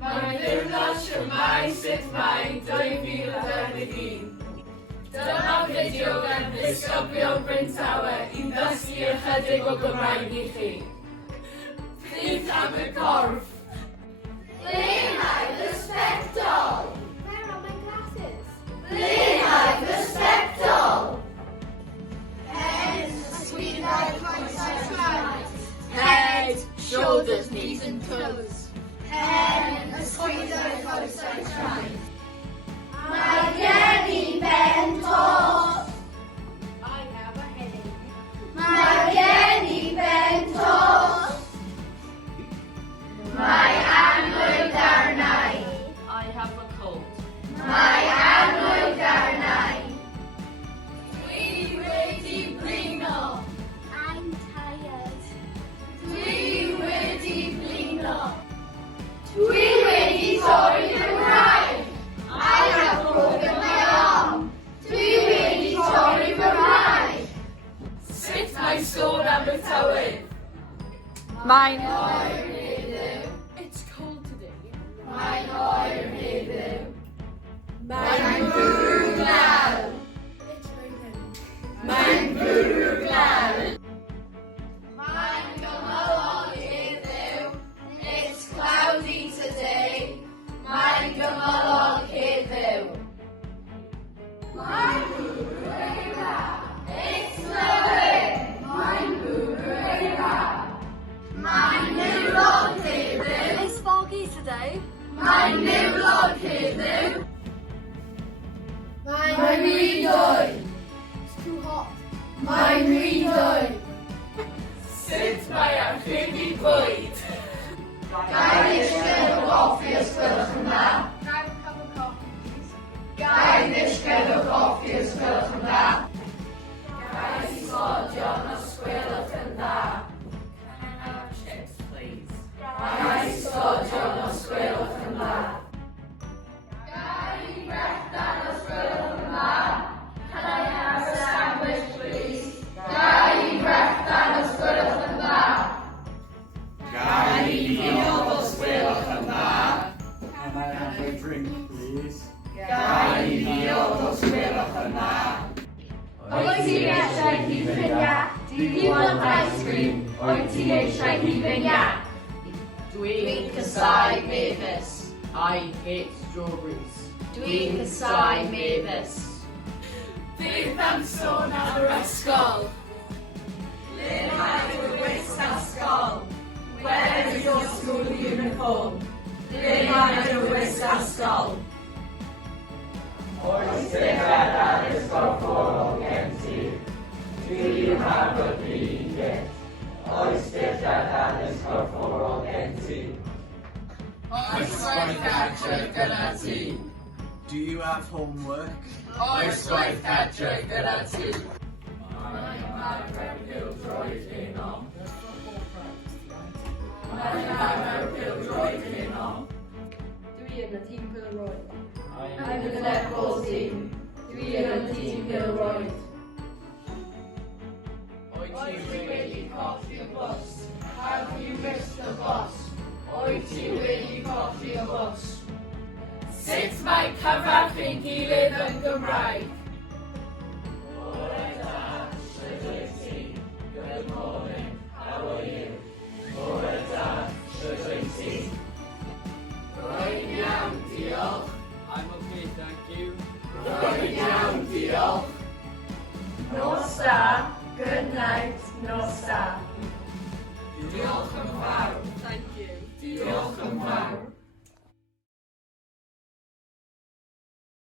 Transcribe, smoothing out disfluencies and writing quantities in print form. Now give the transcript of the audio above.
Mae'n ddiwrnod Shwmae Shwmae 2021. Dyma fideo gan ddisgyblion Bryn Tawe i ddysgu ychydig o Gymraeg i chi. Pryd am y corff. Ble mae fy sbectol? Where are my glasses? Ble mae fy sbectol? Head, sweetheart, coesau traed. Head, shoulders, knees and toes. Head, sweetheart, coesau traed. Mae gen I ben tos. I have a headache. Mae gen I ben tos. Mae annwyd darnau. I have a cold. Mae annwyd darnau. Dwi wedi blino. I'm tired. Dwi wedi blino. Dwi wedi torri fy wraig. I have broken my arm. Dwi wedi torri fy wraig. Sut mae sôn am y tywydd? Mae'n Oer heddiw. It's cold today. Mae'n oer heddiw. Mae'n bwrw glaw. It's raining. Mae'n bwrw glaw. Mae'n gymylog heddiw. It's cloudy today. Mae'n gymylog heddiw. Mae'n bwrw eira. It's snowing. Mae'n bwrw eira. Mae'n niwlog heddiw. It's foggy today. Mae'n niwlog heddiw. Mae'n rhydwy. It's too hot. Mae'n rhydwy. Sut mae archebu bwyd? Gai ddisgyn o goffi os gwelwch yn dda. Can I have a cup of coffee, please? Gai ddisgyn o goffi os gwelwch yn dda. Gai sodion os gwelwch yn dda. Can I have chips, please? Gai sodion os gwelwch yn dda. Gai brechdan os gwelwch yn dda. Can I have a sandwich, please? Gai brechdan os gwelwch yn dda. Gai diod os gwelwch yn dda. Can I have a drink, please? Gai diod os gwelwch yn dda. Wyt ti eisiau hufen ia? Do you want ice cream? Wyt ti eisiau hufen ia? Dwi'n casau mefus. I hate strawberries. Dwi'n casau mefus. Beth am sôn am yr ysgol? Le mae dy wisg ysgol? Where is your school uniform? Le mae dy wisg ysgol? Oes dechad addysg corfforol gen ti? Do you have a PE kit? Oes dechad addysg corfforol gen ti? Oes gwaith gartre gyda ti? Do you have homework? Oes gwaith gartre gyda ti? Mae'n arfer pêl-droed heno. Mae'n arfer pêl-droed heno. Dwi yn y tîm pêl-droed. I'm in the netball team. Dwi yn y tîm pêl-droed. Wyt ti wedi colli y bws? Have you missed the bus? Wyt ti wedi colli y bws? Sut mae cyfarch ein gilydd yn Gymraeg? Good morning, how are you? Bore da, shwt wyt ti? Rwy'n iawn, diolch. I'm okay, thank you. Rwy'n iawn, diolch. Nos da. Good night. Nos da. Diolch yn fawr.